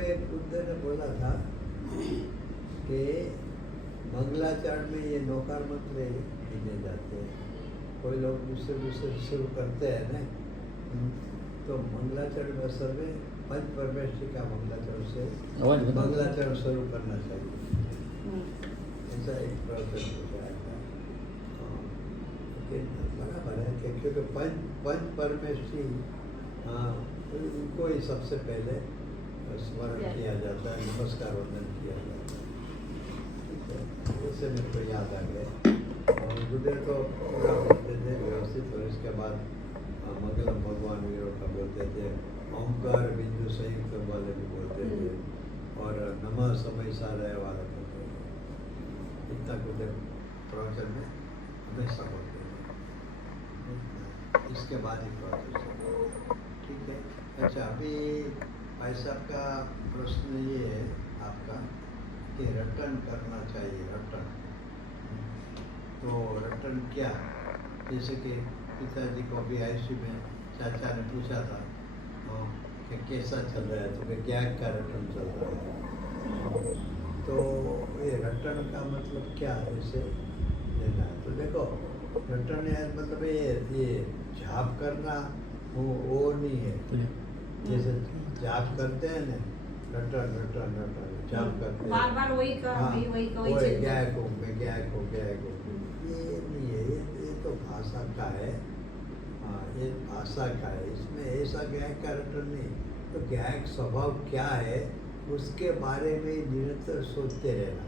एक बुद्ध ने बोला था कि मंगलाचरण में ये नौकार मंत्र गिने जाते हैं। कोई लोग दूसरे शुरू करते हैं ना, तो मंगलाचरण में असल में पंच परमेश्वरी का मंगलाचरण से मंगलाचरण शुरू करना चाहिए। ऐसा एक प्रवचन हो जाएगा। लेकिन बराबर है कि क्योंकि पंच परमेश्वरी उनको ही सबसे पहले स्मरण किया जाता है, नमस्कार वंदन किया जाता है। ऐसे मेरे को याद आ गया। और गुरुदेव तो पूरा बोलते थे व्यवस्थित, और इसके बाद मंगलम भगवान वीरों का बोलते थे, ओंकार बिंदु संयुक्त वाले भी बोलते थे, और नमः समय सारय वाला बोलते थे। इतना गुरुदेव प्रवचन में हमेशा बोलते थे। इसके बाद ही प्रवचन, ठीक है। अच्छा, अभी भाई साहब का प्रश्न ये है आपका कि रटन करना चाहिए। रटन, तो रटन क्या? जैसे कि पिताजी को भी आईसीयू में चाचा ने पूछा था कि कैसा चल रहा है, तो ज्ञान का रटन चल रहा है। तो ये रटन का मतलब क्या है, इसे लेना है। तो देखो, रटन है मतलब ये जाप करना वो नहीं है। जैसे जाप करते हैं ना, रटन रटन रटन जाप करते हैं, बार-बार वही गायक हो, ये नहीं है। ये तो भाषा का है। हाँ, ये भाषा का है। इसमें ऐसा गायक का रटन नहीं। तो गायक स्वभाव क्या है उसके बारे में निरंतर सोचते रहना,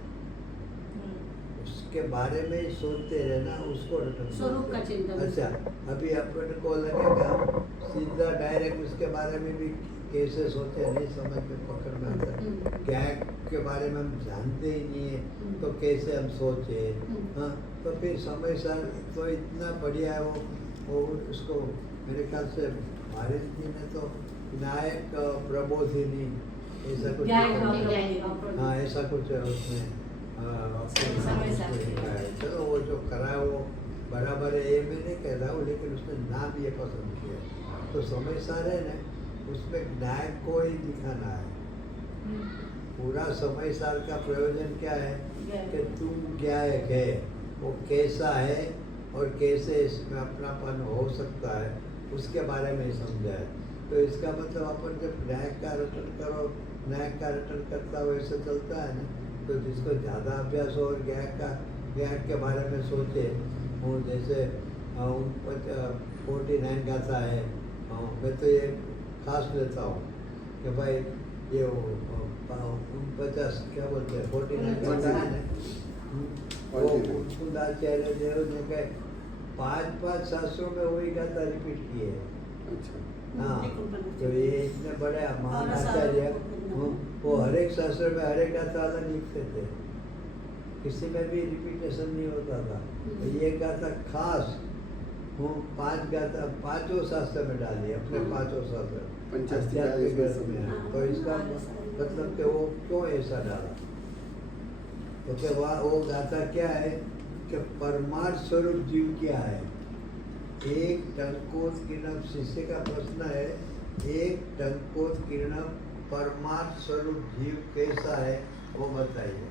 उसके बारे में ही सोचते रहना, उसको रटन स्वरूप का चिंतन। अच्छा, अभी अपन को लगेगा सीधा डायरेक्ट उसके बारे में भी कैसे सोचे नहीं समझ में पकड़ में आता है। गायक के बारे में हम जानते ही नहीं है, तो कैसे हम सोचे। हाँ, तो फिर समय सर तो इतना बढ़िया है वो उसको मेरे ख्याल से भारत जी ने तो विनायक प्रबोधिनी ऐसा कुछ, हाँ ऐसा कुछ उसमें चलो वो जो करा है वो बराबर है, ये मैं नहीं कह रहा हूँ, लेकिन उसने नाम ये पसंद किया। तो समय सार है ना, उसमें नायक को ही दिखाना है। पूरा समय सार का प्रयोजन क्या है कि तुम गायक है, वो कैसा है और कैसे इसमें अपनापन हो सकता है उसके बारे में समझाए। तो इसका मतलब अपन जब नायक का रटन करो, नायक का रटन करता हो ऐसे चलता है ना, तो जिसको ज़्यादा अभ्यास हो और गायक के बारे में सोचे, वो जैसे 49 गाता है, मैं तो ये खास लेता हूँ कि भाई ये 50 क्या बोलते हैं 49 गाता है ना, वो कुंदाचार्य देव ने कहे 5 शास्त्रों में वही गाता रिपीट किए। हाँ, तो ये इतने बड़े महान आचार्य वो हर एक शास्त्र में हर एक गाथा अलग लिखते थे, किसी में भी रिपीटेशन नहीं होता था। तो ये गाथा खास वो 5 गाथा 5 शास्त्र में डाली, अपने 5 शास्त्र आध्यात्मिक ग्रंथ में। तो इसका मतलब कि वो क्यों ऐसा डाला, तो क्या वो गाथा क्या है कि परमार्थ स्वरूप जीव क्या है। एक टंकोत्कीर्णम, शिष्य का प्रश्न है, एक टंकोत्कीर्णम परमार्थ स्वरूप जीव कैसा है वो बताइए।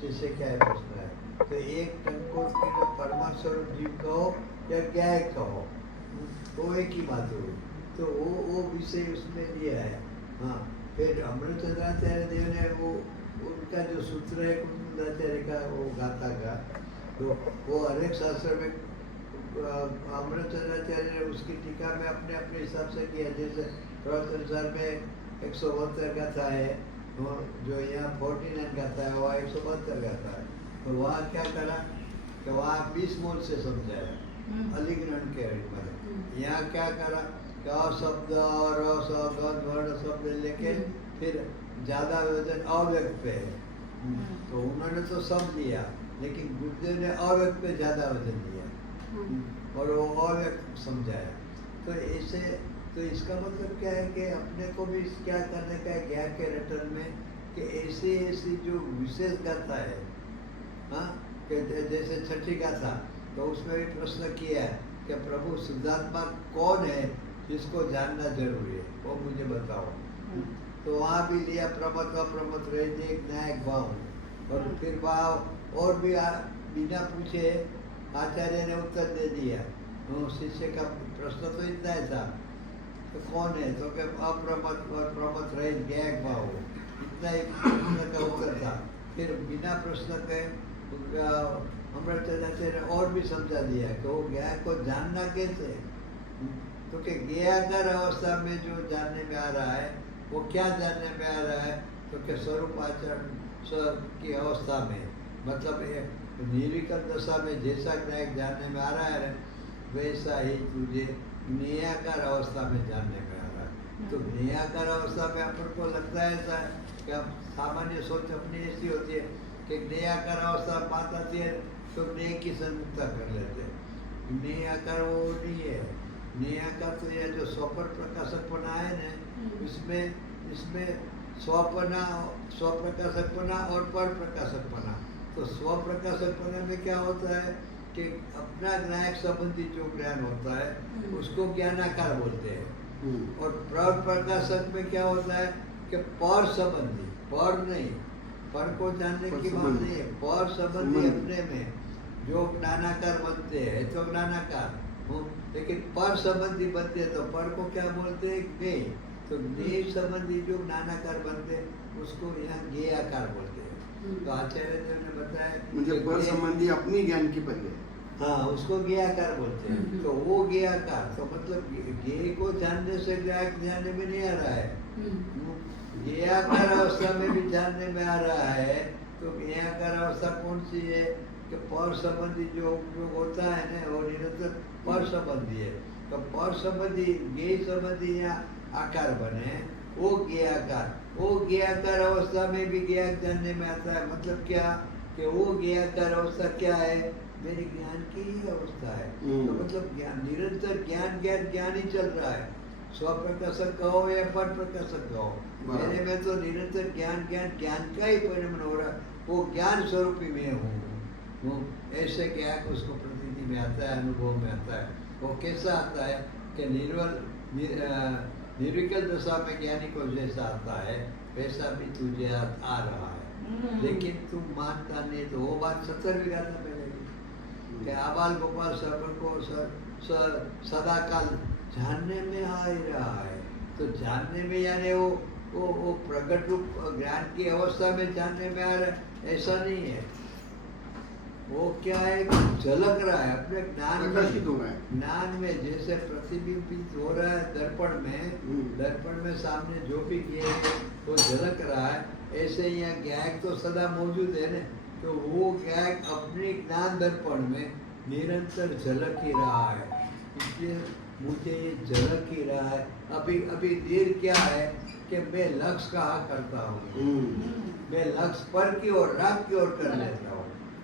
शिष्य क्या है प्रश्न है। तो एक टंकोत्कीर्णम परमार्थ स्वरूप जीव कहो या गायक कहो, वो एक ही बात हुई। तो वो विषय उसमें दिया है। हाँ, फिर अमृतचंद्राचार्य देव ने वो उनका जो सूत्र है कुंदाचार्य का वो गाथा का, तो वो हर एक शास्त्र में अमृतचंद्राचार्य ने उसकी टीका में अपने अपने हिसाब से किया। जैसे प्रवचन में 172 गाथा है, जो यहाँ 49 गाथा है, वहाँ 172 गाथा है। तो वहाँ क्या करा कि वहाँ 20 मूल से समझाया अलिग्रहण के में। यहाँ क्या करा कि अशब्द और अशब्द वर्ण शब्द लेके फिर ज़्यादा वजन अव्यक्त पे है। तो उन्होंने तो सब लिया, लेकिन गुरुदेव ने अव्यक्त पे ज़्यादा वजन लिया और वो अव्यक्त समझाया। तो ऐसे, तो इसका मतलब क्या है कि अपने को भी क्या करने का है ज्ञान के रटन में, कि ऐसी ऐसी जो विशेष गाथा है, हाँ, कि जैसे छठी गाथा, तो उसमें भी प्रश्न किया है कि प्रभु शुद्धात्मा कौन है जिसको जानना जरूरी है, वो मुझे बताओ। तो वहाँ भी लिया प्रमथ अप्रमथ रहित एक न्यायिक भाव। और फिर भाव और भी बिना पूछे आचार्य ने उत्तर दे दिया। तो शिष्य का प्रश्न तो इतना ही था, तो कौन है? तो कि अप्रमथ और प्रमथ रहित न्यायिक भाव, इतना ही प्रश्न का उत्तर था। फिर बिना प्रश्न के अमृताचार्य ने और भी समझा दिया कि वो ज्ञान को जानना कैसे। तो कि ज्ञाकर अवस्था में जो जानने में आ रहा है वो क्या जानने में आ रहा है? तो कि स्वरूप आचरण की अवस्था में, मतलब निर्विकल्प दशा में जैसा ज्ञान जानने में आ रहा है वैसा ही तुझे ज्ञाकर अवस्था में जानने में आ रहा है। तो ज्ञाकर अवस्था में अपन को लगता है ऐसा कि अब सामान्य सोच अपनी ऐसी होती है कि ज्ञाकर अवस्था पाता है तो ज्ञ की सन्मुखता कर लेते हैं। ज्ञाकर वो नहीं है। ज्ञाकर तो ये जो स्वपर प्रकाशकपना है ना, इसमें स्वप्रकाशकपना और पर प्रकाशकपना। तो स्वप्रकाशकपना में क्या होता है कि अपना ज्ञायक संबंधी जो ज्ञान होता है उसको ज्ञानाकार बोलते हैं। और पर प्रकाशक में क्या होता है कि पर संबंधी, पर नहीं, पर को जानने की बात नहीं है, पर संबंधी अपने में जो ज्ञानाकार बनते हैं तो ज्ञानाकार, लेकिन पर संबंधी बनते हैं तो पर को क्या बोलते हैं? ज्ञेय। तो ज्ञेय संबंधी जो ज्ञानाकार बनते हैं उसको यहाँ ज्ञेयाकार बोलते हैं। तो आचार्य देव ने बताया मुझे पर संबंधी अपनी ज्ञान की पहले, हाँ, उसको ज्ञेयाकार बोलते हैं। तो वो ज्ञेयाकार तो मतलब ज्ञेय को जानने से ज्ञायक जानने में नहीं आ रहा है। ज्ञेयाकार अवस्था में भी जानने में आ रहा है। तो ज्ञेयाकार अवस्था कौन सी है कि पर संबंधी जो उपयोग होता है ना वो निरंतर पर संबंधी है। तो पर संबंधी ज्ञेय संबंधी यहाँ आकार बने वो ज्ञेयाकार। वो ज्ञेयाकार अवस्था में भी ज्ञायक जानने में आता है। मतलब क्या कि वो ज्ञेयाकार अवस्था क्या है? मेरे ज्ञान की ही अवस्था है। तो मतलब ज्ञान निरंतर ज्ञान ही चल रहा है। स्वप्रकाशक कहो या पर प्रकाशक कहो, मेरे में तो निरंतर ज्ञान का ही परिणाम हो रहा है। वो ज्ञान स्वरूपी में हूँ। ऐसे ज्ञान उसको प्रतीति में आता है, अनुभव में आता है। वो कैसा आता है कि निर्विकल्प दशा में ज्ञानी को जैसा आता है वैसा भी तुझे आ रहा है, लेकिन तुम मानता नहीं। तो वो बात 70 गाथा में लगी कि आबाल गोपाल सर्वन को सदा काल जानने में आ ही रहा है। तो जानने में यानी वो प्रकट रूप ज्ञान की अवस्था में जानने में आ रहा है, ऐसा नहीं है। वो क्या है, झलक रहा है अपने ज्ञान में जैसे प्रतिबिंबित हो रहा है दर्पण में सामने जो भी किए वो झलक रहा है। ऐसे यहाँ ज्ञायक तो सदा मौजूद है ना। तो वो ज्ञायक अपने ज्ञान दर्पण में निरंतर झलक ही रहा है। इसलिए मुझे ये झलक ही रहा है। अभी देर क्या है कि मैं लक्ष्य कहा करता हूँ, मैं लक्ष्य पर की ओर राग की ओर कर लेता हूँ।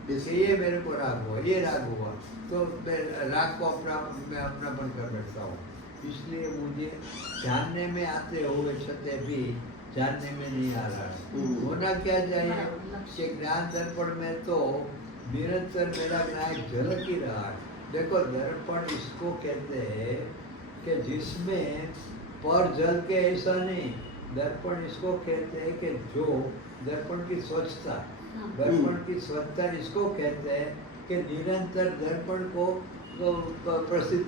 जैसे ये मेरे को राग हुआ, ये राग हुआ, तो मैं राग को मैं अपनापन कर बैठता हूँ। इसलिए मुझे जानने में आते हुए सत्य भी जानने में नहीं आ रहा है। होना क्या चाहिए कि ज्ञान दर्पण में तो निरंतर मेरा ज्ञान झलक ही रहा है। देखो दर्पण इसको कहते हैं कि जिसमें पर जल के ऐसा नहीं। दर्पण इसको कहते हैं कि जो दर्पण की स्वच्छता, दर्पण की स्वच्छता इसको कहते हैं कि निरंतर दर्पण को प्रसिद्ध,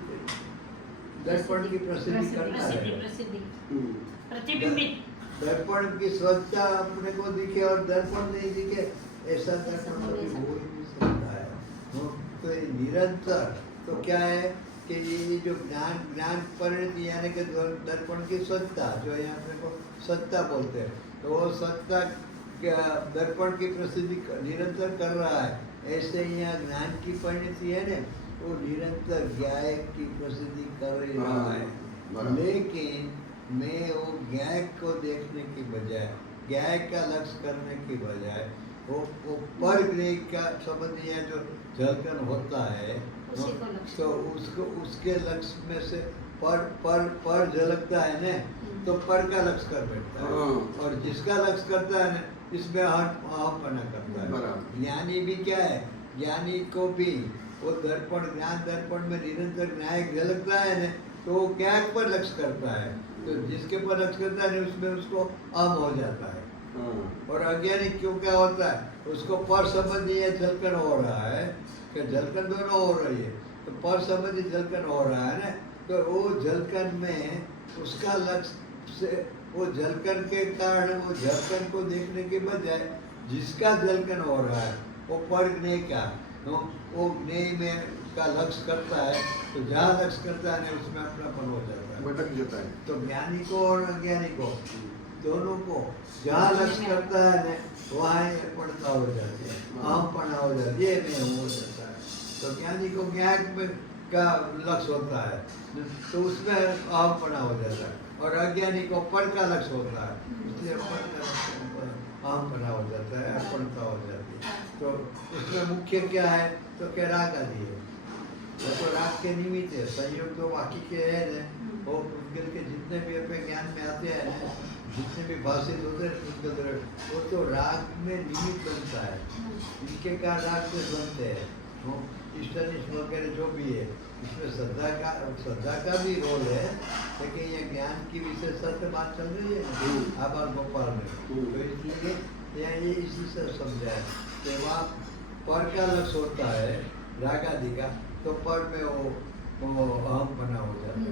दर्पण की प्रसिद्धि करता है। दर्पण की स्वच्छता अपने को दिखे और दर्पण नहीं दिखे, ऐसा दर्पण कभी हो ही नहीं सकता है। तो ये निरंतर तो क्या है कि ये जो ज्ञान परिणति यानी कि दर्पण की स्वच्छता, जो यहाँ अपने को स्वच्छता बोलते हैं, तो वो स्वच्छता दर्पण की प्रसिद्धि निरंतर कर रहा है। ऐसे यहाँ ज्ञान की परिणति है ना, वो निरंतर ज्ञायक की प्रसिद्धि कर ही रहा है। लेकिन मैं वो ज्ञायक को देखने की बजाय, ज्ञायक का लक्ष्य करने की बजाय वो पर ज्ञेय का संबंध या जो झलकन होता है तो उसको उसके लक्ष्य में से पर झलकता है ना, तो पर का लक्ष्य कर बैठता है। और जिसका लक्ष्य करता है ना, इसमें अहमपना करता है। ज्ञानी भी क्या है, ज्ञानी को भी वो दर्पण ज्ञान दर्पण में निरंतर न्याय झलकता है ना, तो वो ज्ञान पर लक्ष्य करता है। तो जिसके पर लक्ष्य करता है उसमें उसको अहम हो जाता है। और अज्ञानी क्यों क्या होता है, उसको पर संबंधी ये झलकन हो रहा है कि झलकन दोनों हो रही है, तो पर संबंधी झलकन हो रहा है ना, तो वो झलकन में उसका लक्ष्य से वो झलकन के कारण वो झलकन को देखने के बजाय जिसका झलकन हो रहा है वो पर ज्ञेय का वो ज्ञेय में का लक्ष्य करता है, तो जहाँ लक्ष्य करता है उसमें अपनापन हो जाता है, भटक जाता है। तो ज्ञानी को और अज्ञानी को दोनों को जहाँ लक्ष्य करता है ना वहाँ ये पड़ता हो जाती है, हम पढ़ा हो जाती है, मैं हो जाता है। तो ज्ञानी को ज्ञान में का लक्ष्य होता है तो उसमें हम पढ़ा हो जाता है, और अज्ञानी को पर का लक्ष्य होता है इसलिए पर का हम पढ़ा हो जाता है, अर्पणता हो जाती है। तो उसमें मुख्य क्या है, तो क्या राग आदि है, तो राग के निमित्त है, संयोग तो बाकी के है ना, वो पुद्गल के जितने भी अपने ज्ञान में आते हैं ना, जितने भी भाषित होते हैं पुद्गल वो तो राग में निमित्त बनता है, इनके कारण राग से बनते हैं। वो इष्टनिष्ठ वगैरह जो भी है इसमें श्रद्धा का भी रोल है, लेकिन ये ज्ञान की विशेषता से बात चल रही है आबाल गोपाल में, तो इसलिए ये इसी से समझा है कि वहाँ पर का लक्ष्य होता है राग आदि का, तो पर में वो अहम बना हो जाता है,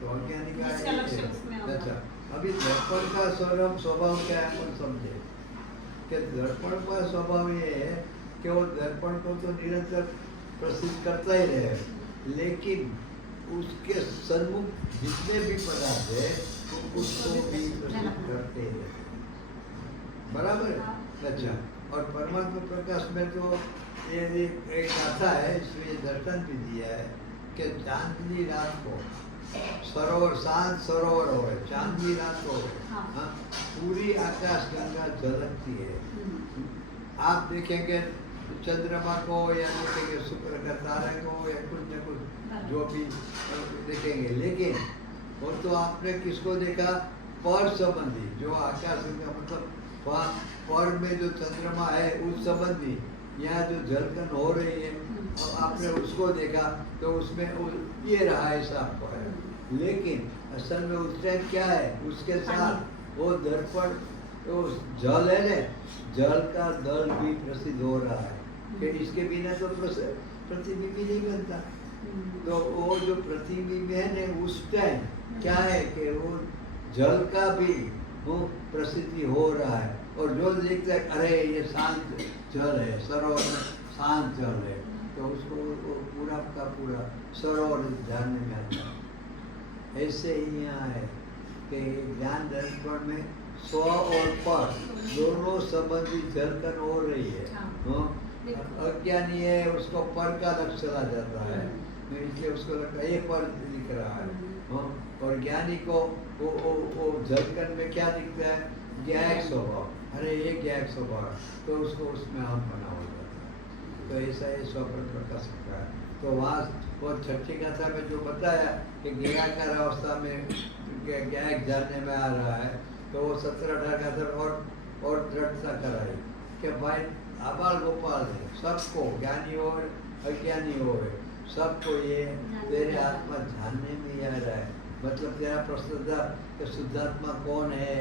तो अज्ञानी का। अच्छा, अभी दर्पण का स्वभाव क्या है अपन समझे कि दर्पण का स्वभाव ये है कि वो दर्पण को तो निरंतर प्रसिद्ध करता ही रहे, लेकिन उसके सन्मुख जितने भी पदार्थ है तो उसको भी प्रसिद्ध करते ही रहे, बराबर। अच्छा, और परमात्मा प्रकाश में तो ये एक गाथा है, इसमें दर्शन भी दिया है कि चांदनी रात को सरोवर शांत सरोवर हो, चांदनी रात को पूरी आकाश गंगा झलकती है। आप देखेंगे चंद्रमा को या देखेंगे शुक्र का तारे को या कुछ न कुछ जो भी देखेंगे, लेकिन वो तो आपने किसको देखा, पर संबंधी जो आकाश गंगा मतलब वहाँ पर में जो चंद्रमा है उस संबंधी यहाँ जो झलकन हो रही है और आपने उसको देखा तो उसमें ये रहा ऐसा आपको है, लेकिन असल में उस टाइम क्या है, उसके साथ वो दर्पण तो जल है ना, जल का दल भी प्रसिद्ध हो रहा है कि इसके बिना तो प्रतिबिंब नहीं बनता। तो वो जो प्रतिबिंब है ना उस टाइम क्या है कि वो जल का भी वो प्रसिद्धि हो रहा है, और जो देखता है अरे ये शांत जल है, सरोवर में शांत जल है, तो उसको वो पूरा का पूरा सरोवर जानने में आता है। ऐसे ही यहाँ है कि ज्ञान दर्पण में स्व और पर दोनों संबंधी झलकन हो रही है। अज्ञानी है उसको पर का लक्ष्य चला जाता है, इसलिए उसको लगता है ये पर दिख रहा है, और ज्ञानी को वो झलकन में क्या दिखता है, ज्ञायक स्वभाव, अरे ये ज्ञायक स्वभाव, तो उसको उसमें हम बना हो जाता है। तो ऐसा ये स्वप्न प्रकाश का है। तो वहाँ वो छठी कथा में जो बताया कि ज्ञाकार अवस्था में ज्ञायक जानने में आ रहा है, तो वो 17-18 कथा और दृढ़ता कराई कि भाई आबाल गोपाल है, सबको ज्ञानी हो अज्ञानी हो सबको ये तेरे आत्मा जानने में ही आ रहा है। मतलब तेरा प्रश्न था कि शुद्धात्मा कौन है,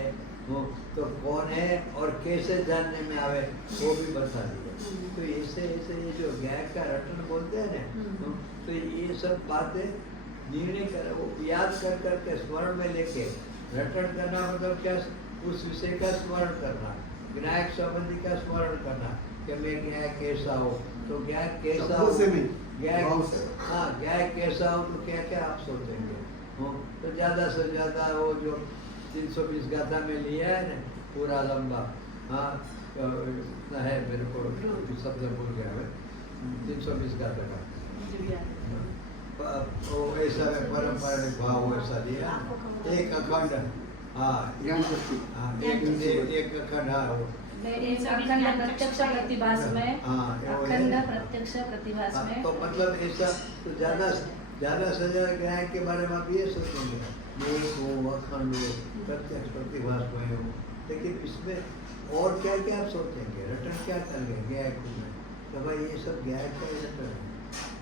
तो कौन है और कैसे जानने में आवे वो भी बता दिया। तो ऐसे ऐसे ये जो ज्ञान का रटन बोलते हैं ना, तो ये सब बातें निर्णय कर वो याद कर करके स्मरण में लेके रटन करना, मतलब क्या, उस विषय का स्मरण करना, ज्ञायक संबंधी का स्मरण करना कि मैं ज्ञाय कैसा हो, तो ज्ञाय कैसा हो, ज्ञाय हाँ ज्ञाय कैसा हो तो क्या क्या आप सोचेंगे। तो ज़्यादा से ज़्यादा वो जो 320 गाथा में लिया है ना पूरा लंबा, हाँ इतना है, मेरे को शब्द भूल गया मैं, 320 गाथा का वो ऐसा पारंपरिक भाव ऐसा दिया, एक अखंड, हाँ एक अखंड, हाँ अखंड प्रत्यक्ष प्रतिभास में, अखंड प्रत्यक्ष प्रतिभास में, तो मतलब ऐसा तो ज़्यादा से ज़्यादा ज्ञान के बारे में आप ये सोचेंगे एक हो, अखंड हो, प्रत्यक्ष प्रतिभास में हो, लेकिन इसमें और क्या क्या आप सोचेंगे, रटन क्या करेंगे ज्ञान में, तो भाई ये सब ज्ञान का ही रटन है।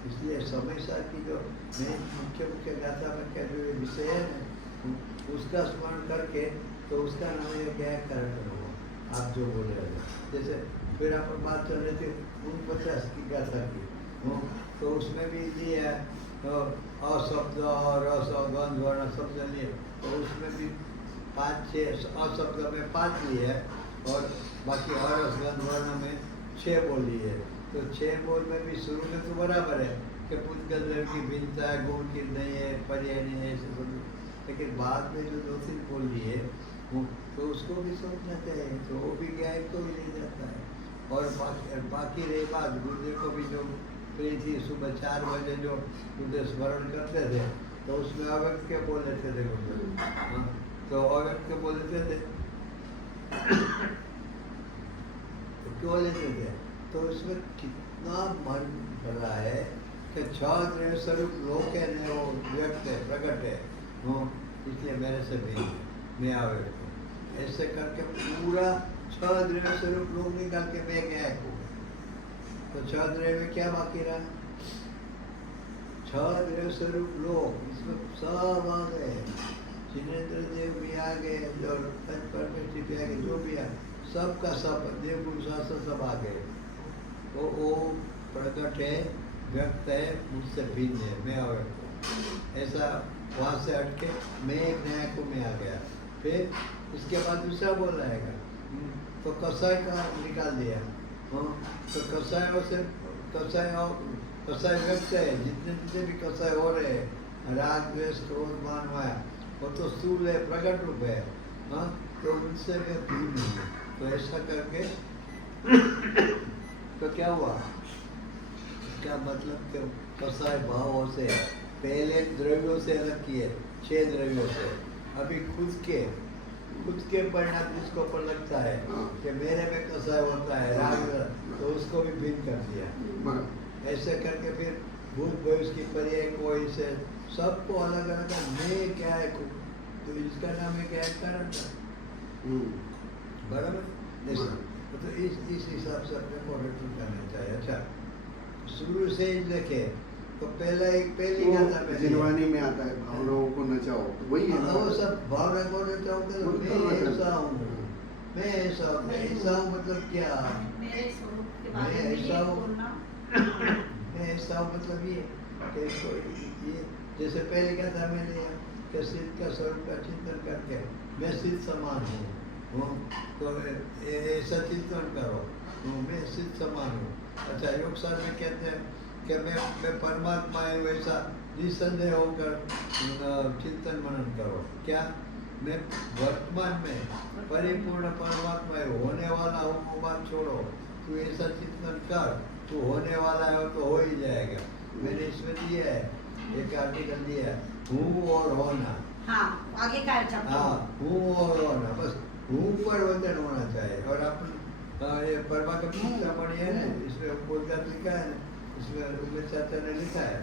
इसलिए समय सार की जो मेन मुख्य गाथा में क्या जो विषय है ना उसका स्मरण करके तो उसका नाम है क्या है, कारण हुआ। आप जो बोल रहे हैं जैसे फिर अपन बात चल रही थी 49 की गाथा की, तो उसमें भी ये है अशब्द और गंध वर्ण शब्द लिए, तो उसमें भी 5-6 अशब्द में 5 लिए है और बाकी और गंध वर्ण में 6 बोल लिए। तो 6 बोल में भी शुरू में तो बराबर है कि पुद्गल द्रव्य की भिन्नता है, गुण की नहीं है, पर्याय नहीं है, ऐसे सब, लेकिन बाद में जो 2-3 बोल लिए तो उसको भी सोचना चाहिए, तो वो भी ज्ञान को भी ले जाता है। और बाकी रही बात गुरुदेव को भी जो प्रिय थी, सुबह 4 बजे जो गुरुदेव स्मरण करते थे तो उसमें अव्यक्त के बोल लेते थे गुरुदेव, तो अव्यक्त के बोल लेते थे तो क्यों लेते थे, तो उसमें कितना मन भरा है कि 6 द्रव्य स्वरूप लोक है न, वो व्यक्त है, प्रकट है, इसलिए मेरे से भी मैं अव्यक्त हूँ। ऐसे करके पूरा 6 द्रव्य स्वरूप लोक निकाल के मैं गया हूँ, तो 6 द्रव्य में क्या बाकी रहा, 6 द्रव्य स्वरूप लोक, इसमें सब आ गए, जिनेन्द्र देव भी आ गए और परमेश्वर भी आ गए, जो भी आ सबका सब देव गुरु शास्त्र सब आ गए, तो वो प्रकट है, व्यक्त है, मुझसे भिन्न है, मैं अव्यक्त हूँ। ऐसा वहाँ से हटके मैं एक नया को मैं आ गया। फिर उसके बाद दूसरा बोल रहेगा, तो कसाय का निकाल दिया, तो कसायों से कसाय व्यक्त है, जितने जितने भी कसाय हो रहे हैं, राग द्वेष क्रोध मान माया, वो तो स्थूल है, प्रकट रूप है, तो उनसे मैं भिन्न हूँ। तो ऐसा करके तो क्या हुआ, क्या मतलब कि कसाय भावों से पहले द्रव्यों से अलग किए, 6 द्रव्यों से, अभी खुद के परिणाम जिसको पर लगता है कि मेरे में कसाय होता है राग, तो उसको भी भिन्न कर दिया। ऐसे करके फिर भूत भविष्य की पर्याय को इसे सबको अलग अलग, मैं क्या है, तो इसका नाम है क्या है, कारण, बराबर। ऐसा तो इस हिसाब से अपने को रटन करना चाहिए। अच्छा, शुरू से ही देखे तो पहली गाथा में जिनवानी में आता है भावनाओं को नचाओ, वही है ना, वो सब भावना को नचाओ, मैं ऐसा हूँ, मैं ऐसा हूँ, मैं ऐसा हूँ, मतलब क्या, मेरे स्वरूप के मैं बारे में ऐसा ये हूँ, बोलना, मैं ऐसा हूँ, मतलब ये कि इसको ये जैसे पहले गाथा में लिया कि सिद्ध का स्वरूप का चिंतन करके मैं सिद्ध समान हूँ, तो ऐसा चिंतन करो, मैं सिद्ध समान हूँ। अच्छा, योग शास्त्र में कहते हैं कि मैं परमात्मा है, वैसा निसंदेह होकर चिंतन मनन करो। क्या, मैं वर्तमान में परिपूर्ण परमात्मा है, होने वाला हूँ, वो बात छोड़ो, तू ऐसा चिंतन कर, तू होने वाला है तो हो ही जाएगा। मैंने इसमें दिया है, एक आर्टिकल दिया है, हूँ और होना। हाँ, आगे का चैप्टर, हाँ, हूँ और होना, बस हूँ पर वचन होना चाहिए। और अपन ये परमा का चिंतामणि है ना, इसमें बोलकर लिखा है ना, इसमें उमेश चाचा ने लिखा है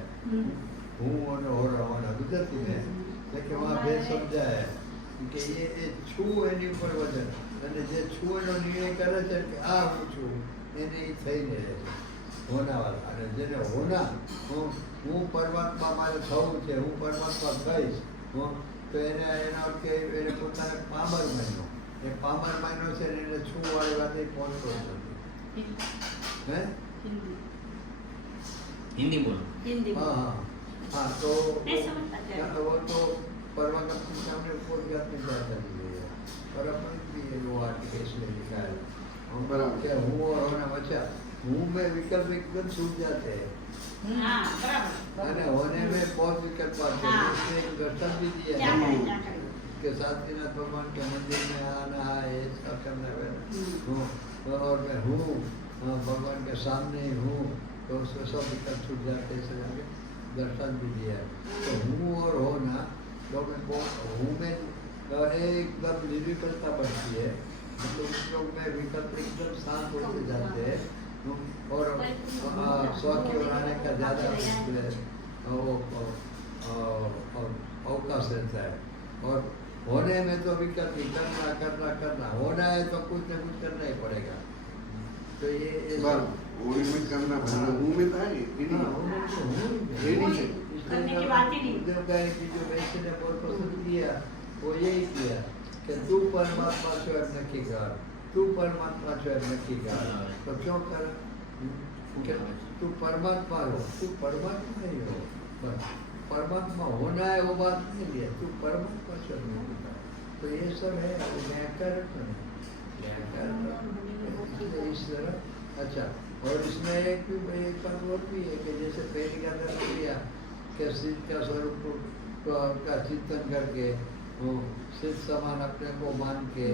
हूँ और हो रहा होना गुजरती में, लेकिन वहाँ भेद समझा है कि ये छू एनी ઉપર વચન, અને જે છુ એનો નિર્ણય કરે છે કે આ હું છું, એને એ થઈને રહે છે હોનાવાળા, અને જેને હોના હું પરમાત્મા મારે થવું છે, હું પરમાત્મા થઈશ, તો એને એના અર્થ કે એને પોતાને પામર માન્યો, એ પામર માન્યો છે ને એને છુ વાળી વાતે પહોંચતો જ નથી। હે, हिंदी बोलो। हिंदी हाँ हाँ हाँ, तो नहीं समझता क्या? वो तो परमात्मा के सामने कोई बात नहीं जाता है, और अपन भी वो आर्टिकल में लिखा है, हम बराबर। क्या हूँ और होना, बचा हूँ में विकल्प एकदम छूट जाते हैं, हाँ, बराबर, અને होने में बहुत विकल्प आते हैं। हाँ। इसमें एक दर्शन भी दिया क्या है करें, क्या करें? कि साथीनाथ भगवान के मंदिर में आना है, ये सब करना है, और मैं हूँ भगवान के सामने ही हूँ, तो उसमें सब विकल्प छूट जाते हैं, ऐसे करके दर्शन भी दिया है। तो हूँ और होना, तो मैं हूँ में एकदम निर्विकल्पता बढ़ती है, मतलब उस लोग में विकल्प एकदम शांत होते जाते हैं, और स्व की ओर आने का ज़्यादा अवकाश रहता है। और होने में तो विकल्प ही करना करना करना, होना है तो कुछ न कुछ करना ही पड़ेगा। तो ये होने में करना भरना, हूँ में था ये हाँ, होने तो हूँ ही है। रेडी से करने की बात ही नहीं। देव गाय की जो वैसे ने बहुत पसंद किया वो यही किया कि तू परमात्मा છો એમ નક્કી કર, तू परमात्मा છો એમ નક્કી કર. तो क्यों कर? कि तू परमात्मा हो, तू परमात्मा ही हो. बस परमात्मा होना है वो बात नहीं है, तू परमात्मा છો એમ નક્કી કર. तो ये सब है व्याकरण में. व्याकरण इस तरह. अच्छा, और इसमें एक बात और भी है कि जैसे पहली का दर्शन किया कि सिद्ध का स्वरूप का चिंतन करके वो सिद्ध समान अपने को मान के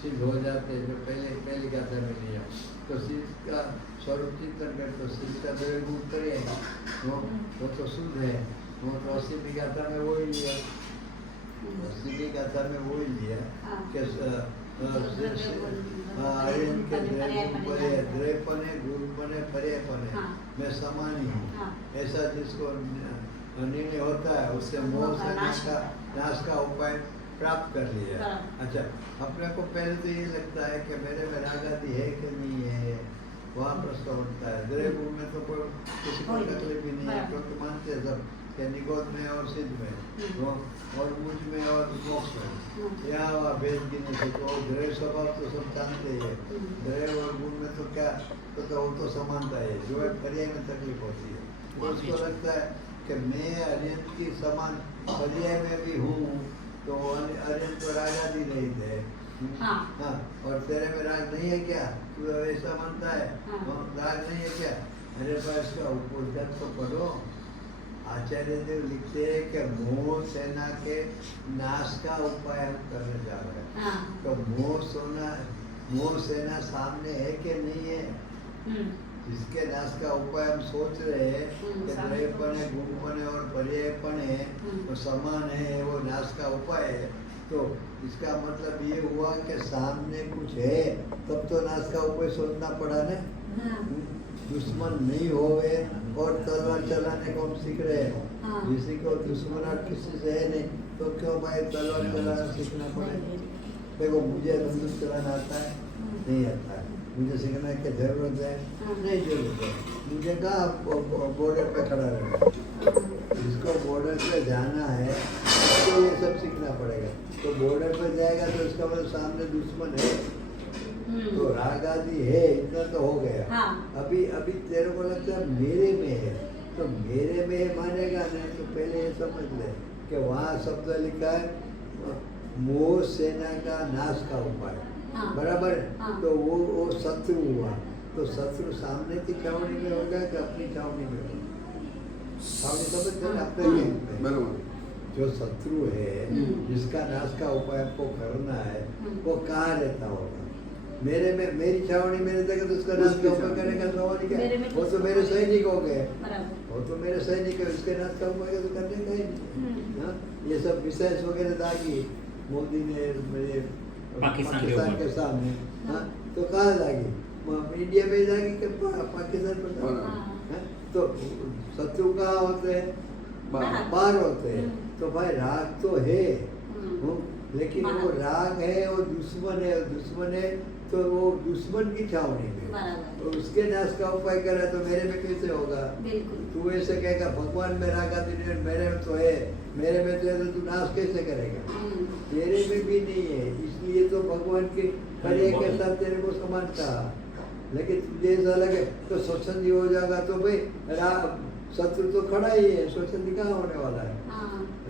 सिद्ध हो जाते, जो पहली गाथा में लिया. तो सिद्ध का स्वरूप चिंतन कर तो सिद्ध का द्रव्य गुण करे वो तो शुद्ध है. वो तो 80वीं गाथा में वो ही लिया, 80वीं गाथा में वो ही लिया कि द्रव्यपने गुणपने पर्यायपने मैं समान ही हूँ. ऐसा जिसको निर्णय होता है उससे मोह से नाश का उपाय प्राप्त कर लिया. अच्छा, अपने को पहले तो ये लगता है कि मेरे में राग आदि है कि नहीं है, वहाँ प्रश्न उठता है. द्रव्य गुण में तो कोई किसी को तकलीफ भी नहीं है, क्योंकि मानते हैं सब कि निगोद में और सिद्ध में और मुझ में और मोक्ष में यहाँ भेद गिने से तो द्रव्य स्वभाव तो सब जानते हैं. द्रव्य और गुण में तो क्या तो वो तो समानता है, जो है पर्याय में तकलीफ होती है. तो उसको लगता है कि मैं अर्यंत की समान पर्याय में भी हूँ, तो अर्यंत तो राग आदि नहीं थे. हाँ, और तेरे में राग नहीं है क्या, तू ऐसा मानता है. राग नहीं है क्या? अरे भाई इसका उपोद्घात तो पढ़ो. आचार्य देव लिखते हैं कि मोह सेना के नाश का उपाय हम करने जा रहे हैं. तो मोह सेना सामने है कि नहीं है? जिसके नाश का उपाय हम सोच रहे हैं कि द्रव्यपने गुणपने और पर्यायपने वो समान है, वो नाश का उपाय है. तो इसका मतलब ये हुआ कि सामने कुछ है तब तो नाश का उपाय सोचना पड़ा ना. दुश्मन नहीं होवे और तलवार चलाने को हम सीख रहे हैं. किसी को दुश्मनाहट किसी से है नहीं तो क्यों भाई तलवार चलाना सीखना पड़े? देखो मुझे बंदूक चलाना आता है नहीं आता है, मुझे सीखने की जरूरत है नहीं जरूरत है. मुझे कहाँ बॉर्डर पे खड़ा रहना, जिसको बॉर्डर पे जाना है उसको ये सब सीखना पड़ेगा. तो बॉर्डर पे जाएगा तो इसका मतलब सामने दुश्मन है, तो राग आदि है, इतना तो हो गया. अभी तेरे को लगता है मेरे में है, तो मेरे में मानेगा नहीं. तो पहले ये समझ ले कि वहाँ शब्द लिखा है मोह सेना का नाश का उपाय. बराबर है. तो वो शत्रु हुआ, तो शत्रु सामने की छावनी में होगा कि अपनी छावनी में होगा? छावनी समझते हैं अपने बराबर. जो शत्रु है जिसका नाश का उपाय आपको करना है वो कहाँ रहता होगा? मेरे में मेरी छावनी में रहता है तो उसका नाश का उपाय करने का सवाल क्या? वो तो मेरे सैनिक हो गए, वो तो मेरे सैनिक है, उसके नाश का उपाय तो करने का ही नहीं. ये सब विशेष वगैरह दागी मोदी ने पाकिस्तान के सामने. तो कहाँ दागी? इंडिया में दागी कि पाकिस्तान पर? तो शत्रु कहाँ होते हैं? बाहर होते हैं. तो भाई राग तो है, लेकिन वो राग है वो दुश्मन है, दुश्मन है तो वो दुश्मन की छावनी में, तो उसके नाश का उपाय करे तो मेरे में कैसे होगा? तू ऐसे कहेगा भगवान में राग आदि नहीं, मेरे में तो है, मेरे में तो है, तो तू नाश कैसे करेगा? तेरे में भी नहीं है, इसलिए तो भगवान के पर्याय के साथ तेरे को समानता. लेकिन तुझे ऐसा लगे तो स्वच्छंदी हो जाएगा तो भाई शत्रु तो खड़ा ही है, स्वच्छंदी कहाँ होने वाला है?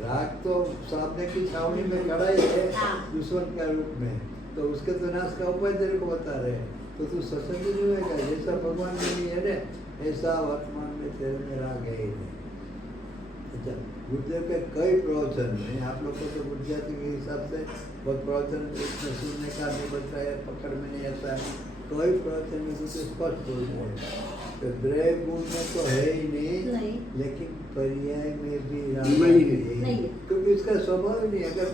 राग तो सामने की छावनी में खड़ा ही है दुश्मन के रूप में, तो उसके तो नाश का उपाय तेरे को बता रहे हैं. तो तू स्वच्छंदी नहीं होगा. जैसा भगवान में नहीं है ना ऐसा वर्तमान में तेरे में राग है ही नहीं. अच्छा, गुरुदेव के कई प्रवचन में आप लोग को तो गुजराती के हिसाब से बहुत प्रवचन सुनने का नहीं बनता है, पकड़ में नहीं आता है. कई प्रवचन में तो स्पष्ट बोलते हैं तो द्रव्य गुण में तो है ही नहीं, लेकिन पर्याय में भी राग नहीं है, क्योंकि इसका स्वभाव ही नहीं. अगर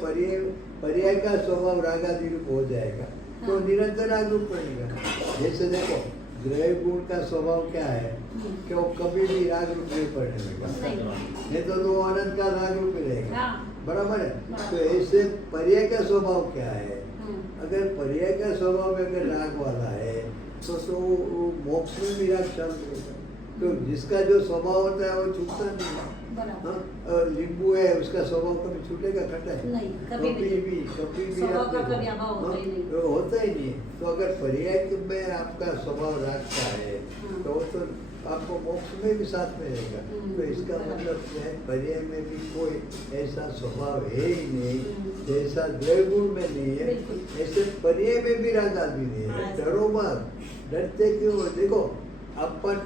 पर्याय का स्वभाव रागादि रूप हो जाएगा तो निरंतर राग रूप पड़ेगा. जैसे देखो द्रव्य गुण का स्वभाव क्या है कि वो कभी भी राग रूप नहीं पड़ने लगा, नहीं तो वो अनंत का राग रूप ही रहेगा. बराबर है. तो ऐसे पर्याय का स्वभाव क्या है? अगर पर्याय का स्वभाव में अगर राग वाला है तो मोक्ष में भी राग शांत रहेगा. तो जिसका जो स्वभाव होता है वो छूटता नहीं है। बराबर। हाँ, नींबू है, उसका स्वभाव कभी छूटेगा खट्टा है? नहीं, कभी कभी भी स्वभाव का आप कभी अभाव होता ही नहीं। तो होता ही नहीं। तो अगर पर्याय में आपका स्वभाव राग का है तो वो तो आपको मोक्ष में भी साथ में रहेगा। तो इसका मतलब क्या है, पर्याय में भी कोई ऐसा स्वभाव है ही नहीं जैसा द्रव्यगुण में नहीं है, ऐसे पर्याय में भी राग आदमी नहीं है। डरो मत, डरते क्यों? देखो अपन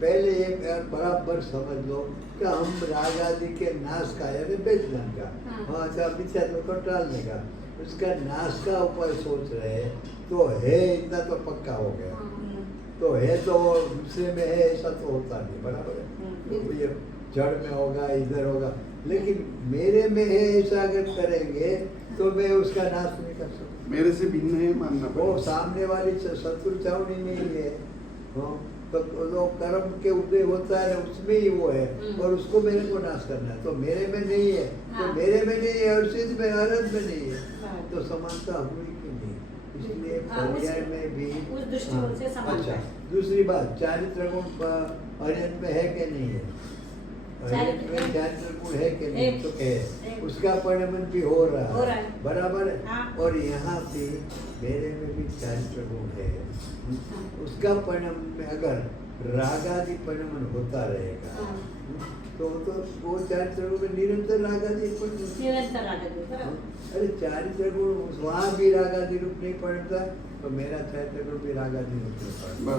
पहले एक बराबर समझ लो कि हम राग आदि के नाश का यानी बेचने का, हाँ अच्छा मिथ्या तो टालने का, उसका नाश का उपाय सोच रहे हैं, तो है इतना तो पक्का हो गया। तो है तो दूसरे में है ऐसा तो होता नहीं, बराबर है? तो ये जड़ में होगा, इधर होगा, लेकिन मेरे में है ऐसा अगर करेंगे तो मैं उसका नाश नहीं कर सकता। मेरे से भिन्न है मानना वो पड़ेगा। सामने वाली शत्रु चावनी नहीं है, हाँ, तो जो कर्म के उदय होता है उसमें ही वो है, और उसको मेरे को नाश करना है। तो मेरे में नहीं है, तो मेरे में नहीं है और सिद्ध में अनंत में नहीं है, तो समानता हुई कि नहीं? इसलिए पर्याय में भी उस दृष्टिकोण से समानता है। दूसरी बात, चारित्र गुण अनंत में है कि नहीं है? चारित्र गुण है कि नहीं? तो है, उसका परिणमन भी हो रहा है, बराबर है। हाँ। और यहाँ भी मेरे में भी चारित्र गुण है, उसका परिणाम में अगर रागादि परिणमन होता रहेगा तो वो चारित्र गुण में निरंतर रागादि निरंतर रागादि, बराबर। अरे चारित्र गुण वहाँ भी रागादि रूप नहीं पड़ता, तो मेरा चारित्र गुण भी रागादि रूप नहीं पड़ता।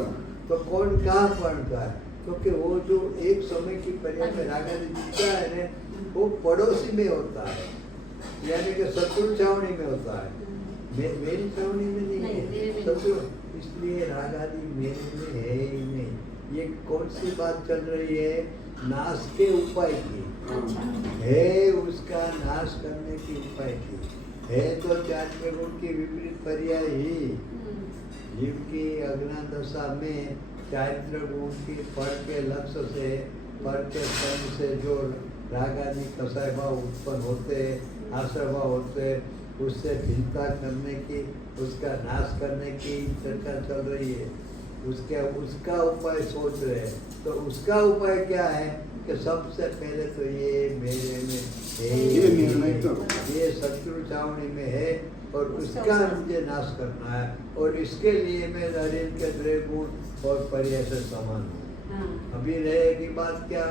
तो कौन कहाँ पड़ता है? क्योंकि वो जो एक समय की पर्याय में रागादि दिखता है ना, वो पड़ोसी में होता है, यानी कि शत्रु छावनी में होता है, मेरी छावनी में नहीं है शत्रु। इसलिए रागादि मेरे में है ही नहीं। ये कौन सी बात चल रही है? नाश के उपाय की है, उसका नाश करने की उपाय की है। तो चारित्र गुण की विपरीत पर्याय ही जीव की अज्ञान दशा में चारित्र गुण की फल के लक्ष्य से, फल के संग से जो राग आदि कसाय भाव उत्पन्न होते, आश्रय भाव होते, उससे भिन्नता करने की, उसका नाश करने की चर्चा चल रही है। उसका उपाय सोच रहे हैं। तो उसका उपाय क्या है कि सबसे पहले तो ये मेरे में है, ये निर्णय करो, ये शत्रु छावनी में है और उसका मुझे नाश करना है, और इसके लिए मैं शरीर के द्रव्य गुण और पर्याय से समान हूँ। अभी रहेगी बात क्या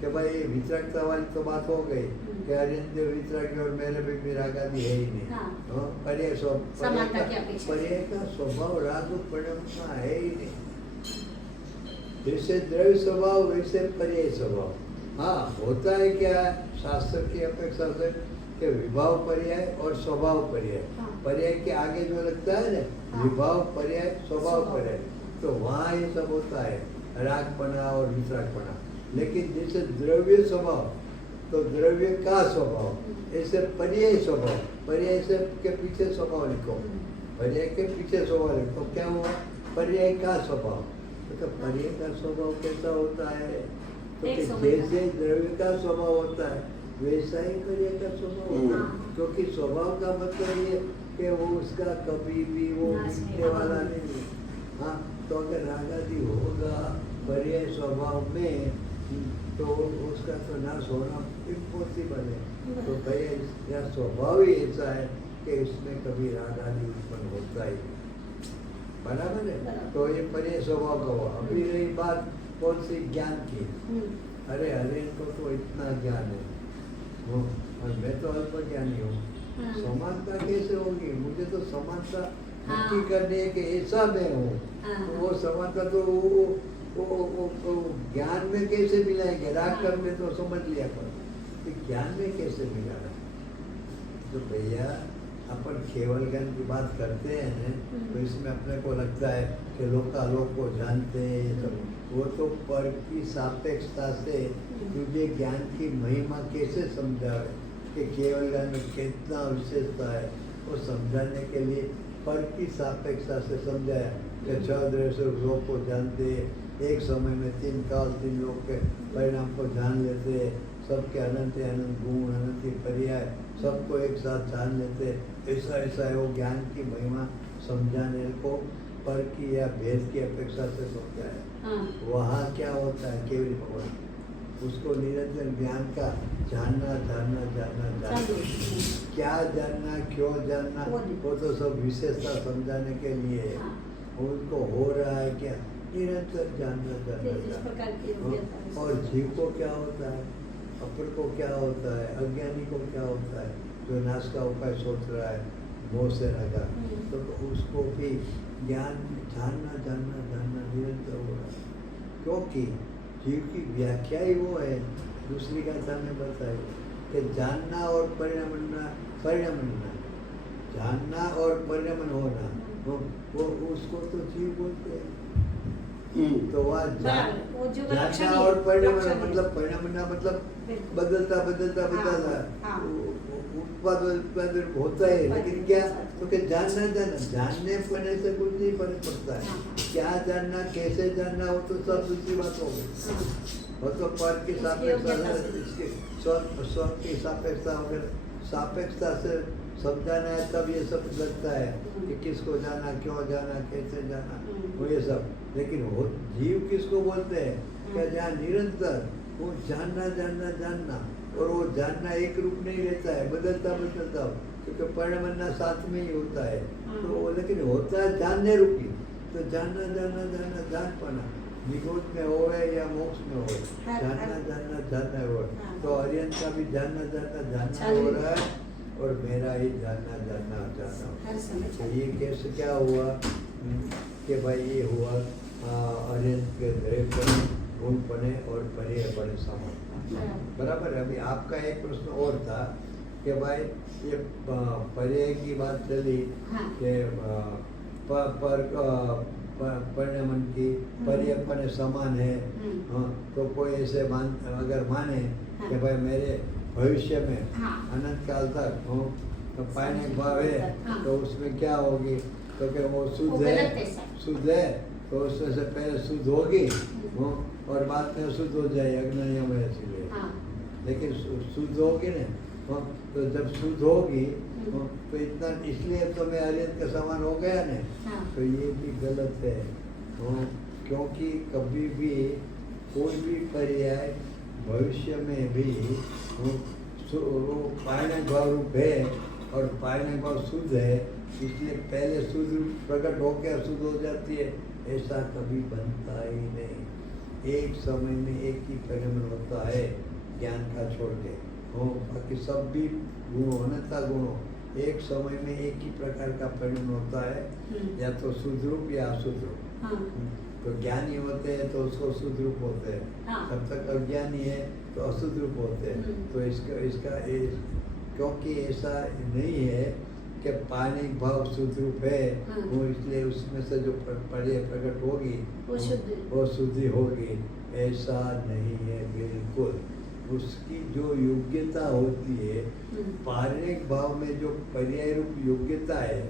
कि भाई वितरकता वाली तो बात हो गई कि अरिंद वितरक और मेरे में भी राग आदि है ही नहीं। पर्याय का स्वभाव राग परिणाम का है ही नहीं। जैसे द्रव्य स्वभाव वैसे पर्याय स्वभाव। हाँ, होता है क्या शास्त्र की अपेक्षा से कि विभाव पर्याय और स्वभाव पर्याय। पर्याय के आगे जो लगता है ना, विभाव पर्याय स्वभाव पर्याय, तो वहाँ ये सब होता है, रागपना और वितरकपना। लेकिन जैसे द्रव्य स्वभाव, तो द्रव्य का स्वभाव, ऐसे पर्याय स्वभाव, पर्याय से के पीछे स्वभाव लिखो, पर्याय के पीछे स्वभाव लिखो, क्या हुआ? पर्याय का स्वभाव। तो पर्याय का स्वभाव कैसा होता है? तो जैसे द्रव्य का स्वभाव होता है वैसा ही पर्याय का स्वभाव होता है। क्योंकि स्वभाव का मतलब ये कि वो उसका कभी भी वो मिटने वाला नहीं है। हाँ, तो अगर राग आदि होगा पर्याय स्वभाव में, तो उसका तो नाश होना इम्पॉसिबल है। तो पर्याय इसका स्वभाव ही ऐसा है कि इसमें कभी राग आदि उत्पन्न होता ही नहीं, बराबर है? तो ये पर्याय स्वभाव का हुआ। अभी रही बात कौन सी? ज्ञान की। अरे इनको तो इतना ज्ञान है, और मैं तो अल्प ज्ञानी हूँ, समानता कैसे होगी? मुझे तो समानता नक्की करनी है कि ऐसा मैं हूँ, तो वो समानता तो वो ज्ञान में कैसे मिलाएंगे? राग कर्म में तो समझ लिया पर ज्ञान में कैसे मिलाना? तो भैया अपन केवल ज्ञान की बात करते हैं ना, तो इसमें अपने को लगता है कि लोकालोक को जानते हैं ये सब। वो तो पर की सापेक्षता से तुझे ज्ञान की महिमा कैसे समझावे कि केवल ज्ञान में कितना विशेषता है, वो समझाने के लिए पर की सापेक्षता से समझाया कि 6 दृश्य लोक को जानते, एक समय में 3 काल 3 लोक के परिणाम को जान लेते, सबके अनंत अनंत गुण, अनंत पर्याय सबको एक साथ जान लेते। ऐसा है वो ज्ञान की महिमा समझाने को पर की या भेद की अपेक्षा से सोचता है, हाँ वहाँ क्या होता है केवल भगवान, उसको निरंतर ज्ञान का जानना जानना जानना जानना, चालू। क्या जानना क्यों जानना वो नहीं। वो तो सब विशेषता समझाने के लिए है। हाँ। उनको हो रहा है क्या, निरंतर जानना जानना जिस जानना। प्रकार की योग्यता है। और जीव को क्या होता है, अपर को क्या होता है, अज्ञानी को क्या होता है, जो नाश का उपाय सोच रहा है मोह से लगा, तो उसको भी ज्ञान जानना जानना जानना निरंतर हो रहा है। क्योंकि जीव की व्याख्या ही वो है, दूसरी गाथा में बताई कि जानना और परिणमना, जानना और परिणमन होना, वो उसको तो जीव बोलते हैं। तो वहाँ बराबर, वो जो लक्षण जानना ही- और परिणमन लक्षण ही। मतलब परिणमना मतलब बिल्कुल। बदलता बदलता हाँ, बदलता हाँ। उत्पादन होता है, लेकिन क्या तो कि जानना जानने पड़ने से कुछ नहीं फर्क पड़ता है। हाँ। क्या जानना कैसे जानना वो तो सब दूसरी बात हो गई, हाँ। वो तो पर की उसकी सापेक्षता योग्यता से, से। इसके स्व की सापेक्षता वगैरह सापेक्षता से समझाना है, तब ये सब लगता है कि किसको जाना क्यों जाना कैसे जाना, वो ये सब। लेकिन वो जीव किसको बोलते हैं, क्या जहाँ निरंतर वो जानना जानना जानना, और वो जानना एक रूप नहीं रहता है, बदलता बदलता, क्योंकि परिणमना साथ में ही होता है। तो वो लेकिन होता है जानने रूपी, तो जानना जानना जानना जान पाना, निगोद में होवे या मोक्ष में हो, जानना जानना जानना हो। तो अरियन का भी जानना जानना जानना हो रहा है, और मेरा ही जानना जानना जानना। हर समय तो ये कैसे क्या हुआ कि भाई ये हुआ अरियन के ग्रहपने गुणपने और पर्यायपने समान। बराबर है। अभी आपका एक प्रश्न और था कि भाई ये पर्याय की बात चली कि परिणमन की पर्यायपने समान है। तो कोई ऐसे अगर माने कि भाई मेरे भविष्य में अनंत काल तक तो पाने भाव है, तो उसमें क्या होगी, तो क्या वो शुद्ध है तो उसमें से पहले शुद्ध होगी और बाद में शुद्ध हो जाए अग्नि में इसलिए। लेकिन शुद्ध होगी ना, तो जब शुद्ध होगी तो इतना, इसलिए तो मैं आर्यन के समान हो गया ना, तो ये भी गलत है। क्योंकि कभी भी कोई भी पर्याय भविष्य में भी वो पायने भाव रूप है और पायने भाव शुद्ध है, इसलिए पहले शुद्ध प्रकट होकर शुद्ध हो जाती है, ऐसा कभी बनता ही नहीं। एक समय में एक ही परिणमन होता है ज्ञान का छोड़ के, बाकी सब भी गुणों अनंता गुणों एक समय में एक ही प्रकार का परिणमन होता है, या तो शुद्ध रूप या अशुद्ध रूप। तो ज्ञानी होते हैं तो उसको शुद्ध रूप होते हैं, तब तक अज्ञानी है तो अशुद्ध रूप होते हैं। तो इसका क्योंकि ऐसा नहीं है कि पानी भाव शुद्ध रूप है, वो इसलिए उसमें से जो पर्याय प्रकट होगी वो शुद्धि होगी, ऐसा नहीं है बिल्कुल। उसकी जो योग्यता होती है, पारणिक भाव में जो पर्याय रूप योग्यता है,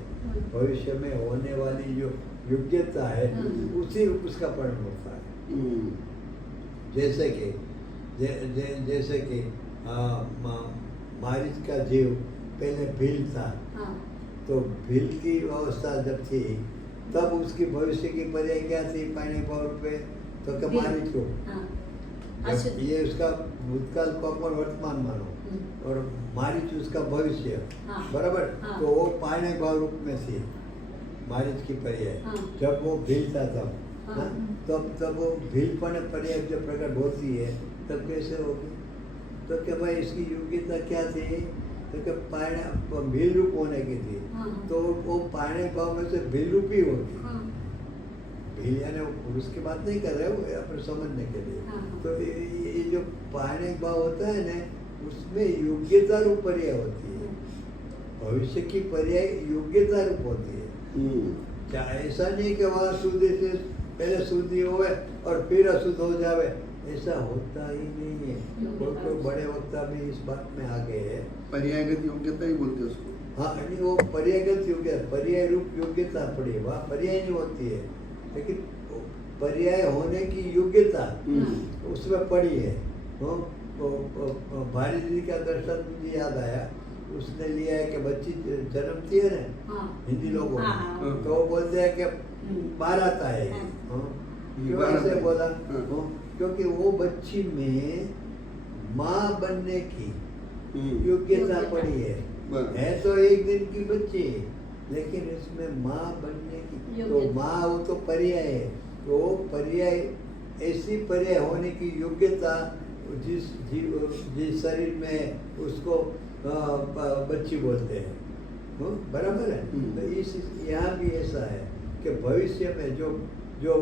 भविष्य में होने वाली जो योग्यता है, उसी रूप उसका परिणाम होता है। जैसे कि मारीच का जीव पहले भील था, तो भील की अवस्था जब थी तब उसकी भविष्य की पर्याय क्या थी पानी भाव पे, तो क्या मारीच को ये उसका भूतकाल को अपन वर्तमान मानो और मारीच उसका भविष्य, बराबर। तो वो पानी भाव रूप में थी मारीच की पर्याय, जब वो भीलता तब वो भीलपन पर्याय जब प्रकट होती है तब कैसे होगी, तो क्या भाई इसकी योग्यता क्या थी, तो क्या पायने भील रूप होने की थी, तो वो पायने भाव में से भील रूप ही होगी। भील यानी वो पुरुष की बात नहीं कर रहे हो, अपने समझने के लिए। तो ये जो पायने भाव होता है ना, उसमें योग्यता रूप पर्याय होती है, भविष्य की पर्याय योग्यता रूप होती है। ऐसा नहीं कि वहाँ शुद्ध से पहले शुद्धि होवे और फिर अशुद्ध हो जावे, ऐसा होता ही नहीं है। कोई बड़े वक्ता भी इस बात में आ गए हैं, पर्यायगत योग्यता ही बोलते हैं उसको। हाँ, यानी वो पर्यायगत योग्यता, पर्याय रूप योग्यता पड़ी, वहाँ पर्याय नहीं होती है, लेकिन पर्याय होने की योग्यता उसमें पड़ी है। भारी जी का दर्शन मुझे याद आया, उसने लिया है कि बच्ची जन्मती है ना हिंदी लोगों में, तो वो बोलते हैं कि बाहर आता है। हाँ। हाँ। ये क्यों बाहर ऐसे आता है। बोला? हाँ। हाँ, क्योंकि वो बच्ची में माँ बनने की योग्यता पड़ी है। बराबर। है तो एक दिन की बच्ची, लेकिन इसमें माँ बनने की तो योग्यता। माँ वो तो पर्याय है। तो वो पर्याय ऐसी पर्याय होने की योग्यता जिस शरीर में उसको बच्ची बोलते हैं। बराबर है। तो इस यहाँ भी ऐसा है कि भविष्य में जो जो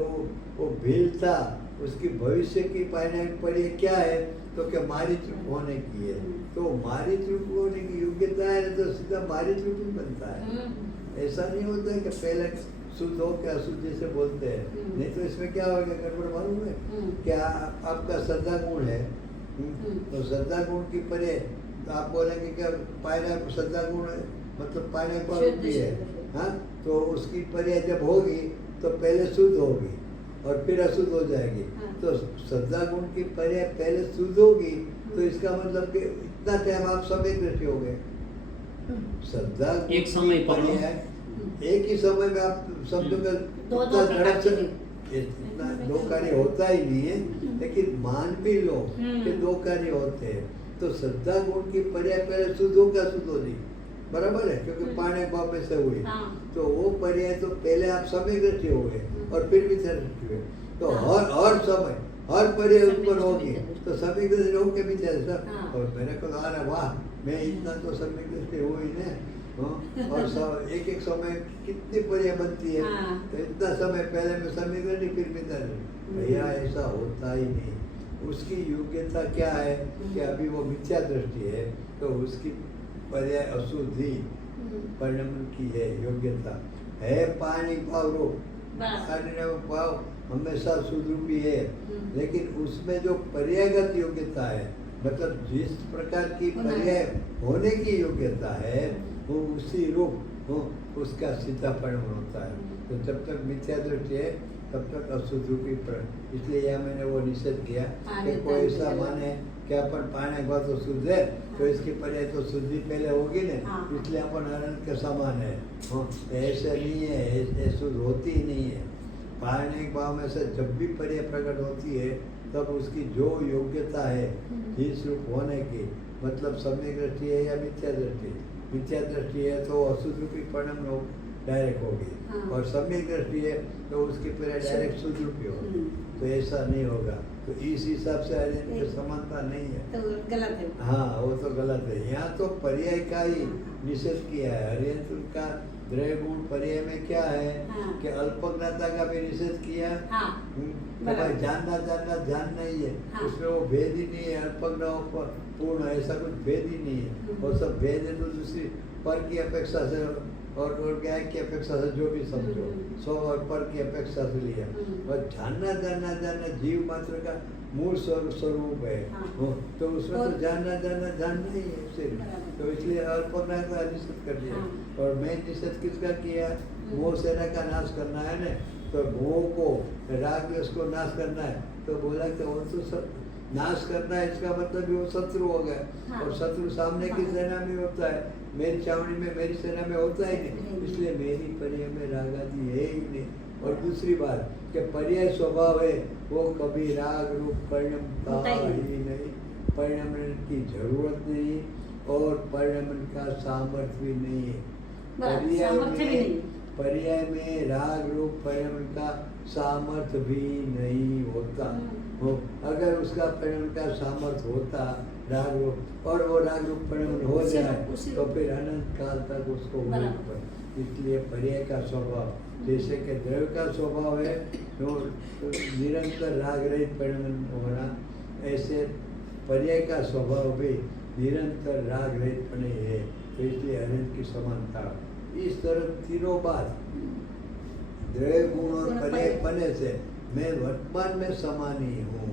वो भील था, उसकी भविष्य की पर्याय क्या है? तो क्या मारीचुप होने की है। तो मारीचुप होने की योग्यता है तो सीधा मारीचुप ही बनता है। ऐसा नहीं होता है कि पहले शुद्ध हो के अशुद्ध जैसे बोलते हैं। नहीं तो इसमें क्या होगा, गड़बड़ मालूम है? क्या आपका श्रद्धा गुण है, तो श्रद्धा गुण की परे तो आप बोलेंगे क्या पायरा श्रद्धा गुण है, मतलब पायरा पर भी है। हाँ, तो उसकी पर्याय जब होगी तो पहले शुद्ध होगी और फिर अशुद्ध हो जाएगी। तो श्रद्धा गुण की पर्याय पहले शुद्ध होगी, तो इसका मतलब कि इतना टाइम आप समय दृष्टि हो गए। श्रद्धा एक समय पर पर्याय एक ही समय में आप समझो कि दो इतना प्रकार झड़प से के इतना दो कार्य होता ही नहीं है, लेकिन मान भी लो कि दो कार्य होते हैं। तो श्रद्धा गुण की पर्याय पहले शुद्ध हो क्या शुद्ध हो जी, बराबर है, क्योंकि पाने भाव में से हुई। तो वो पर्याय तो पहले आप समय दृष्टि हो गए और फिर भी दृष्टि हुए। तो हर समय हर पर्याय उत्पन्न होगी तो समय दृष्टि होके भी चले सर। और मेरे को तो अरे वाह, मैं इतना तो समय दृष्टि हुई ना। और सब एक एक समय कितनी पर्याय बनती है। तो इतना समय पहले में समय दृष्टि फिर भी दृष्टि, भैया ऐसा होता ही नहीं। उसकी योग्यता क्या है कि अभी वो मिथ्या दृष्टि है, तो उसकी पर्याय अशुद्धि परिणाम की है योग्यता है। पानी भाव रूप भाव हमेशा सुदरूपी है, लेकिन उसमें जो पर्यायगत योग्यता है, मतलब जिस प्रकार की पर्याय होने की योग्यता है वो उसी रूप उसका सीधा परिणाम होता है। तो जब तक मिथ्या दृष्टि है तब तक अशुद्ध रूपी इसलिए यह मैंने वो निषेध किया कि कोई ऐसा माने कि अपन पाने का तो शुद्ध है, तो इसकी पर्याय तो शुद्धि पहले होगी ना, इसलिए अपन अनंत के समान है। ऐसे नहीं है, ऐसे शुद्ध होती ही नहीं है। पाने भाव में से जब भी पर्याय प्रकट होती है तब उसकी जो योग्यता है जिस रूप होने की, मतलब सम्यक दृष्टि है या मिथ्या दृष्टि। मिथ्या दृष्टि है तो अशुद्ध रूपी परिणाम डायरेक्ट होगी, और सम्यक दृष्टि है तो उसकी पर्याय डायरेक्ट शुद्ध रूपी होगी। तो ऐसा नहीं होगा। तो इस हिसाब से आर्यन की समानता नहीं है, तो गलत है। हाँ वो तो गलत है। यहाँ तो पर्याय का ही निषेध किया है। आर्यन का द्रव्य गुण पर्याय में क्या है कि अल्पज्ञता का भी निषेध किया। भाई जानना जानना जान नहीं है, उसमें वो भेद ही नहीं है। अल्पज्ञ पूर्ण ऐसा कुछ भेद ही नहीं है। वो सब भेद है तो दूसरी पर की अपेक्षा से और ज्ञान की अपेक्षा से जो भी समझो, सो और पर की अपेक्षा से लिया। और जानना जानना जानना जीव मात्र का मूल स्वरूप है। तो उसमें तो जानना जानना जानना ही है सिर्फ। तो इसलिए अल्पज्ञा का निषेध कर दिया। और मैं निषेध किसका किया? मोह सेना का नाश करना है ना, तो मोह को राग को नाश करना है। तो बोला कि वो तो सब नाश करना है, इसका मतलब वो शत्रु हो गया। और शत्रु सामने की सेना में होता है, मेरी छावनी में मेरी सेना में होता ही नहीं। इसलिए मेरी पर्याय में राग आदि है ही नहीं। और दूसरी बात कि पर्याय स्वभाव है, वो कभी राग रूप परिणाम ही नहीं, परिणाम की जरूरत नहीं और परिणाम का सामर्थ्य भी नहीं है। पर्याय में राग रूप परिणाम का सामर्थ्य भी नहीं होता। अगर उसका परिणाम का सामर्थ्य होता राग रूप, और वो राग रूप परिणाम हो जाए तो फिर अनंत काल तक उसको इसलिए पर्याय का स्वभाव, जैसे कि द्रव्य का स्वभाव है तो निरंतर राग रहित परिणाम होना, ऐसे पर्याय का स्वभाव भी निरंतर राग रहित पने है। तो इसलिए अनंत की समानता। इस तरह तीनों बात द्रव्य गुण और पर्याय पने से मैं वर्तमान में समान ही हूँ।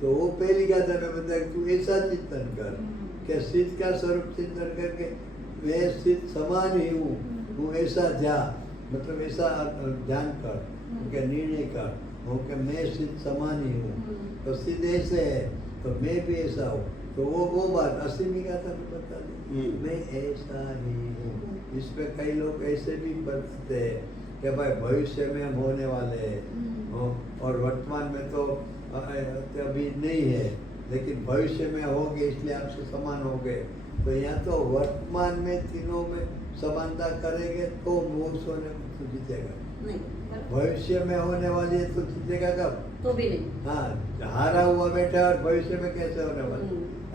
तो वो पहली गाथा में बताया तू ऐसा चिंतन कर कि सिद्ध का स्वरूप चिंतन करके मैं सिद्ध समान ही हूँ, तू ऐसा जा, मतलब ऐसा ध्यान कर, निर्णय कर कि मैं सिद्ध समान ही हूँ। तो सिद्ध ऐसे है तो मैं भी ऐसा हूँ। तो वो बात 80वीं गाथा में बता दी, मैं ऐसा ही हूँ। इस पे कई लोग ऐसे भी बरतते हैं कि भाई भविष्य में हम होने वाले हैं और वर्तमान में तो अभी नहीं है, लेकिन भविष्य में होंगे, इसलिए आपसे समान होंगे। तो यहाँ तो वर्तमान में तीनों में समानता करेंगे तो मोक्ष होने में तो जीतेगा। नहीं, बराबर। भविष्य में होने वाली है तो जीतेगा कब? तो भी नहीं। हाँ, हारा हुआ बैठा और भविष्य में कैसे होने वाला?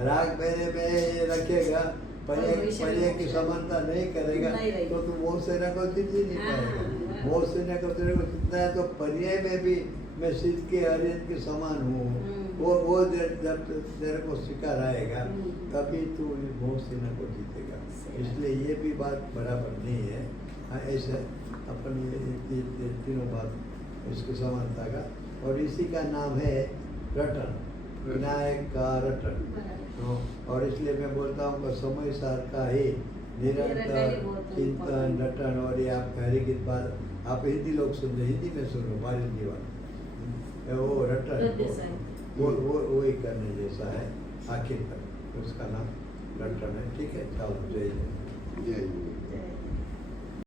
राग मेरे में ये रखेगा, पर्याय की समानता नहीं करेगा नहीं रहेगी। तो तुम मोह सेना को जीत ही नहीं हाँ, पाएगा। मोह सेना को तेरे को जीतना है तो पर्याय में भी मैं सिद्ध के हरियन के समान हूँ। वो जब तेरे को स्वीकार आएगा तभी तू मोह सेना को जीतेगा। इसलिए ये भी बात बराबर नहीं है। हाँ, ऐसे अपन ये तीनों बात इसको समानता का, और इसी का नाम है रटन, विनायक का रटन। बराबर। और इसलिए मैं बोलता हूँ कि समय सार का ही निरंतर चिंतन रटन। और ये आप हरी गीत बात आप हिंदी लोग सुन रहे, हिंदी में सुनो, बारिश दीवार वो रटन वो ही करने जैसा है। आखिर तक उसका नाम रटन है। ठीक है, चलो जय जय। जय